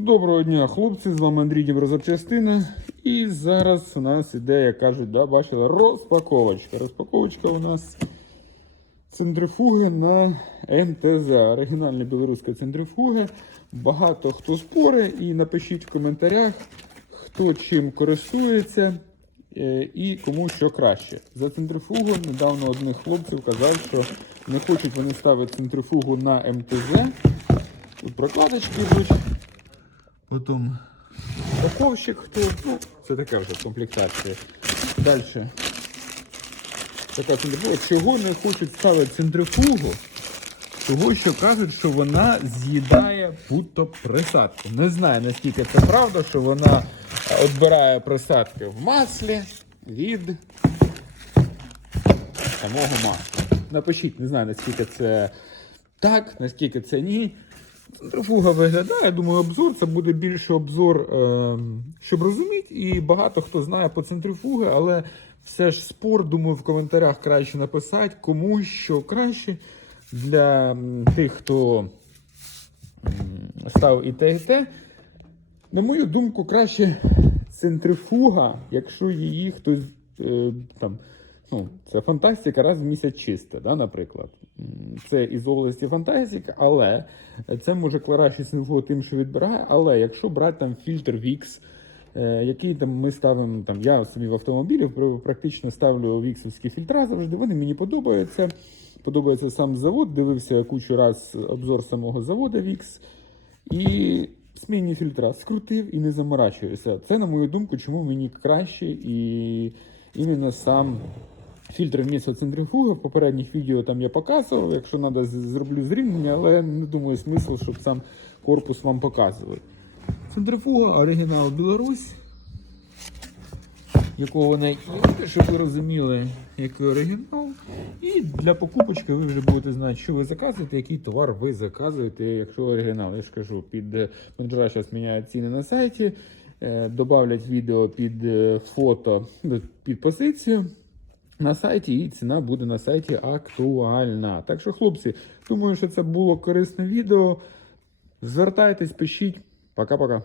Доброго дня, хлопці! З вами Андрій Діброзапчастина. І зараз у нас іде, як кажуть, да, бачили, розпаковочка. Розпаковочка у нас центрифуги на МТЗ. Оригінальна білоруська центрифуга. Багато хто спорить і напишіть в коментарях, хто чим користується е, і кому що краще. За центрифугу недавно одних хлопців казав, що не хочуть вони ставити центрифугу на МТЗ. Тут прокладочки йдуть. Потім упаковщик, хто, ну, це така вже комплектація. Далі. Така центрифуга. Чого не хочуть ставити центрифугу? Того, що кажуть, що вона з'їдає будто присадку. Не знаю, наскільки це правда, що вона відбирає присадки в маслі від самого масла. Напишіть, не знаю, наскільки це так, наскільки це ні. Центрифуга виглядає, думаю, обзор це буде більше обзор, е, щоб розуміти. І багато хто знає по центрифуги, але все ж спор, думаю, в коментарях краще написати, кому що краще для тих, хто став і те, і те. На мою думку, краще центрифуга, якщо її хтось е, там. Ну, це фантастика раз в місяць чисте, да, наприклад. Це із області фантастики, але це може краще центрифуга тим, що відбирає. Але якщо брати там фільтр VIX, е, який там ми ставимо, там я собі в автомобілі практично ставлю віксовські фільтра завжди. Вони мені подобаються. Подобається сам завод. Дивився кучу раз обзор самого заводу VIX. І змінні фільтра скрутив і не заморачуюся. Це, на мою думку, чому мені краще і іменно сам фільтр місця центрифуги. В попередніх відео там я показував. Якщо треба, зроблю зрівняння, але не думаю, смисл, щоб сам корпус вам показував. Центрифуга, оригінал Білорусь. Якого вона є, щоб ви розуміли, який оригінал. І для покупочки ви вже будете знати, що ви заказуєте, який товар ви заказуєте, якщо оригінал. Я ж кажу, під менеджера зараз міняють ціни на сайті, е, добавлять відео під е, фото під позицію на сайті, і ціна буде на сайті актуальна. Так що, хлопці, думаю, що це було корисне відео. Звертайтесь, пишіть. Пока-пока.